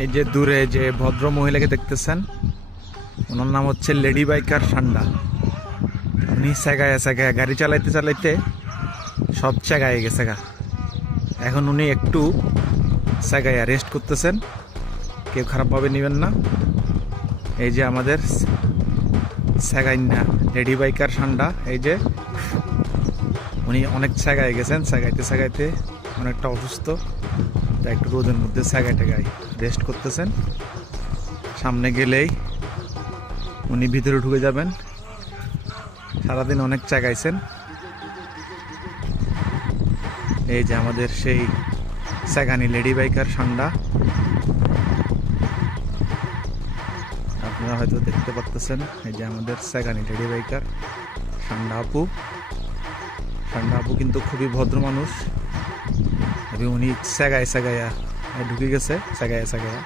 এই যে দূরে যে ভদ্র মহিলাকে দেখতেছেন, ওনার নাম হচ্ছে লেডি বাইকার সান্ডা। উনি সেগায় সেগায় গাড়ি চালাইতে চালাইতে সব সেগায় গেছে গা। এখন উনি একটু সেগায় রেস্ট করতেছেন, কেউ খারাপভাবে নেবেন না। এই যে আমাদের সেগাইন্না লেডি বাইকার সান্ডা, এই যে উনি অনেক সেগায় গেছেন, সেগাইতে সেগাইতে অনেকটা অসুস্থ, তাই একটু রোদের মধ্যে সেগাই টেগাই রেস্ট করতেছেন। সামনে গেলেই উনি ভিতরে ঢুকে যাবেন। সারাদিন অনেক চাগাইছেন। এই যে আমাদের সেই সেগানি লেডি বাইকার সান্ডা, আপনারা হয়তো দেখতে পাচ্ছেন। এই যে আমাদের সেগানি লেডি বাইকার সান্ডা আপু। সান্ডা আপু কিন্তু খুবই ভদ্র মানুষ। উনি সেগায় সেগাইয়া ঢুকে গেছে, সেগাইয়া সেগাইয়া।